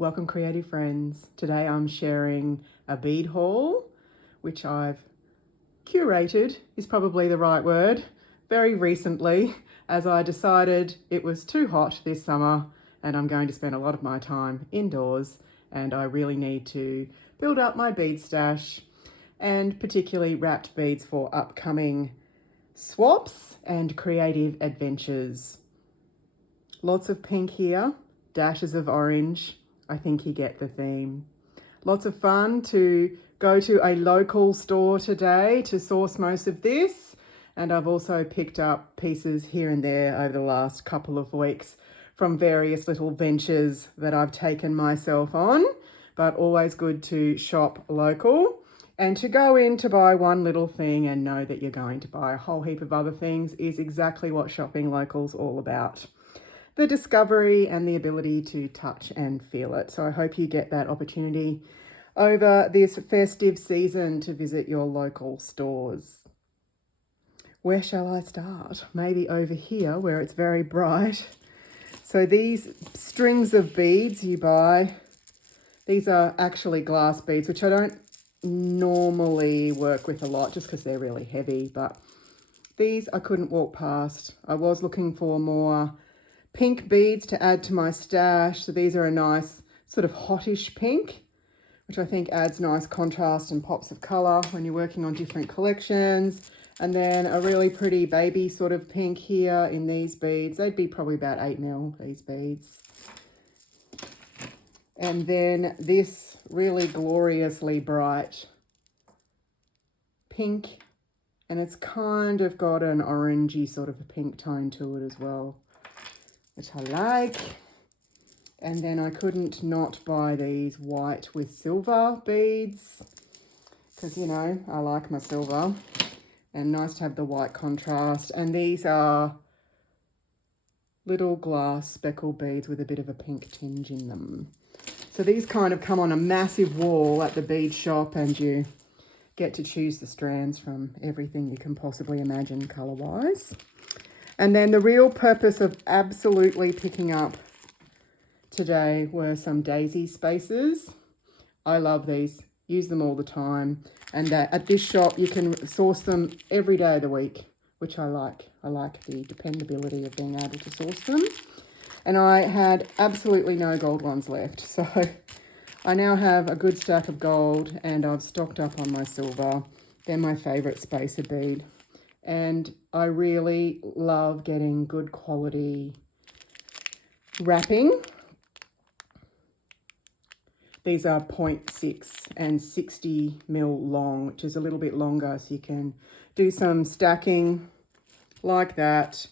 Welcome creative friends. Today I'm sharing a bead haul, which I've curated is probably the right word, very recently as I decided it was too hot this summer and I'm going to spend a lot of my time indoors and I really need to build up my bead stash and particularly wrapped beads for upcoming swaps and creative adventures. Lots of pink here, dashes of orange. I think you get the theme. Lots of fun to go to a local store today to source most of this. And I've also picked up pieces here and there over the last couple of weeks from various little ventures that I've taken myself on, but always good to shop local. And to go in to buy one little thing and know that you're going to buy a whole heap of other things is exactly what shopping local's all about. The discovery and the ability to touch and feel it. So I hope you get that opportunity over this festive season to visit your local stores. Where shall I start? Maybe over here where it's very bright. So these strings of beads you buy, these are actually glass beads, which I don't normally work with a lot just because they're really heavy, but these I couldn't walk past. I was looking for more pink beads to add to my stash. So these are a nice sort of hottish pink, which I think adds nice contrast and pops of colour when you're working on different collections. And then a really pretty baby sort of pink here in these beads. They'd be probably about 8 mil, these beads. And then this really gloriously bright pink, and it's kind of got an orangey sort of a pink tone to it as well, which I like. And then I couldn't not buy these white with silver beads because, you know, I like my silver and nice to have the white contrast. And these are little glass speckle beads with a bit of a pink tinge in them. So these kind of come on a massive wall at the bead shop and you get to choose the strands from everything you can possibly imagine colour-wise. And then the real purpose of absolutely picking up today were some daisy spaces. I love these, use them all the time. And at this shop, you can source them every day of the week, which I like. I like the dependability of being able to source them. And I had absolutely no gold ones left. So I now have a good stack of gold and I've stocked up on my silver. They're my favourite spacer bead. And I really love getting good quality wrapping. These are 0.6 and 60 mil long, which is a little bit longer, so you can do some stacking like that.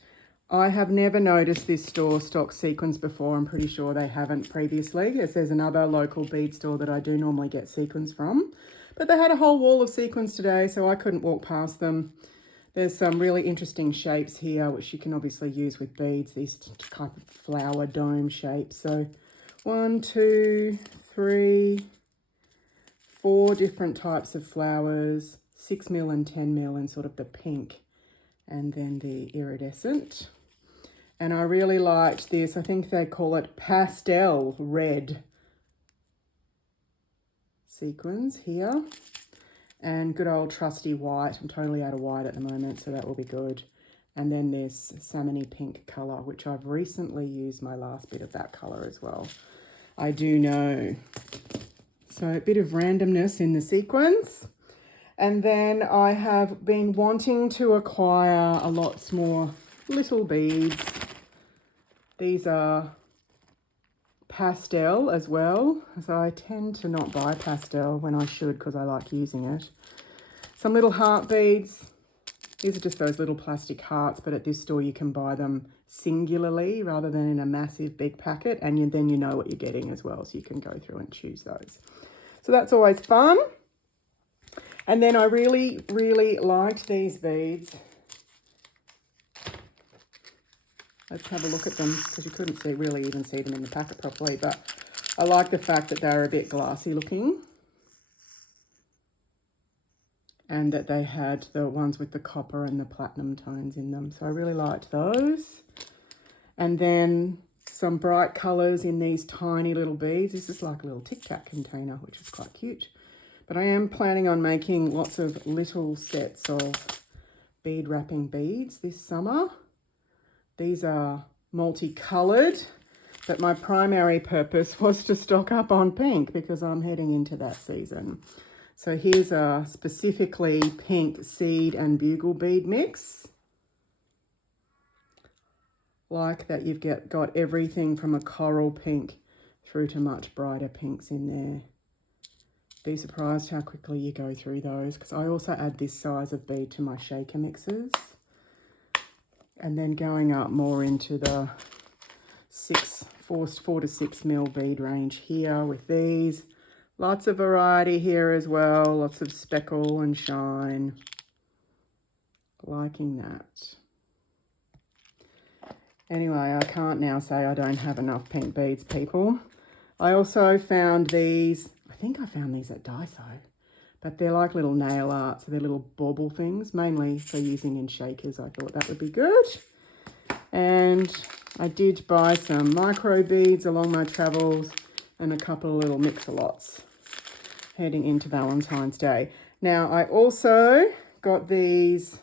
I have never noticed this store stock sequins before. I'm pretty sure they haven't previously, as there's another local bead store that I do normally get sequins from. But they had a whole wall of sequins today, so I couldn't walk past them. There's some really interesting shapes here, which you can obviously use with beads, these kind of flower dome shapes. So 1, 2, 3, 4 different types of flowers, 6 mil and 10 mil in sort of the pink and then the iridescent. And I really liked this. I think they call it pastel red sequins here. And good old trusty white. I'm totally out of white at the moment, so that will be good. And then this salmony pink colour, which I've recently used my last bit of that colour as well. I do know. So a bit of randomness in the sequins. And then I have been wanting to acquire a lot more little beads. These are pastel as well, so I tend to not buy pastel when I should because I like using it. Some little heart beads. These are just those little plastic hearts, but at this store you can buy them singularly rather than in a massive big packet, and then you know what you're getting as well, so you can go through and choose those. So that's always fun. And then I really, really liked these beads. Let's have a look at them because you couldn't really even see them in the packet properly, but I like the fact that they're a bit glassy looking and that they had the ones with the copper and the platinum tones in them. So I really liked those. And then some bright colours in these tiny little beads. This is like a little Tic Tac container, which is quite cute. But I am planning on making lots of little sets of bead wrapping beads this summer. These are multicoloured, but my primary purpose was to stock up on pink because I'm heading into that season. So here's a specifically pink seed and bugle bead mix. Like that you've got everything from a coral pink through to much brighter pinks in there. Be surprised how quickly you go through those, because I also add this size of bead to my shaker mixes. And then going up more into the 4 to 6 mil bead range here with these. Lots of variety here as well, lots of speckle and shine. Liking that. Anyway, I can't now say I don't have enough pink beads, people. I also found these, I think I found these at Daiso, but they're like little nail art, so they're little bauble things, mainly for using in shakers. I thought that would be good. And I did buy some micro beads along my travels and a couple of little mix-a-lots heading into Valentine's Day. Now, I also got these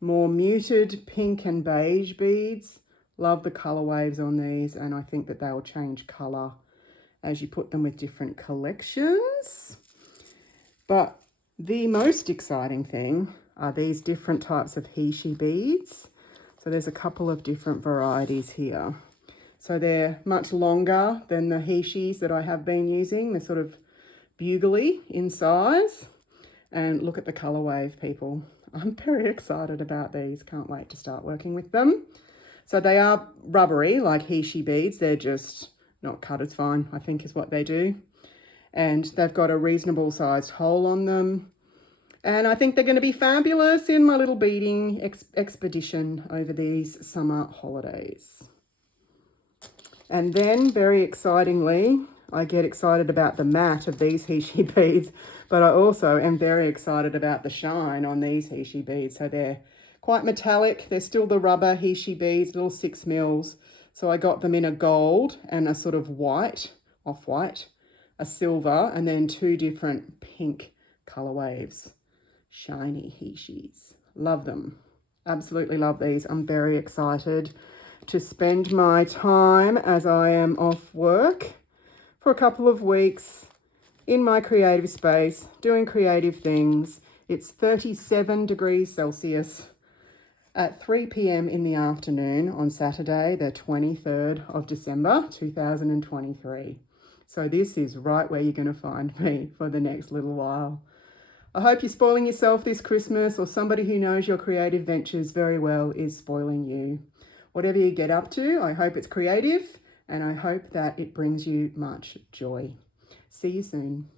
more muted pink and beige beads. Love the colour waves on these, and I think that they will change colour as you put them with different collections. But the most exciting thing are these different types of Heishi beads. So there's a couple of different varieties here. So they're much longer than the Heishis that I have been using. They're sort of bugly in size. And look at the colour wave, people. I'm very excited about these. Can't wait to start working with them. So they are rubbery, like Heishi beads. They're just not cut as fine, I think is what they do. And they've got a reasonable sized hole on them. And I think they're going to be fabulous in my little beading expedition over these summer holidays. And then, very excitingly, I get excited about the matte of these Heishi beads, but I also am very excited about the shine on these Heishi beads. So they're quite metallic. They're still the rubber Heishi beads, little 6 mils. So I got them in a gold and a sort of white, off-white, a silver, and then 2 different pink colour waves. Shiny Heishis. Love them. Absolutely love these. I'm very excited to spend my time as I am off work for a couple of weeks in my creative space, doing creative things. It's 37 degrees Celsius at 3 p.m. in the afternoon on Saturday, the 23rd of December, 2023. So this is right where you're going to find me for the next little while. I hope you're spoiling yourself this Christmas, or somebody who knows your creative ventures very well is spoiling you. Whatever you get up to, I hope it's creative, and I hope that it brings you much joy. See you soon.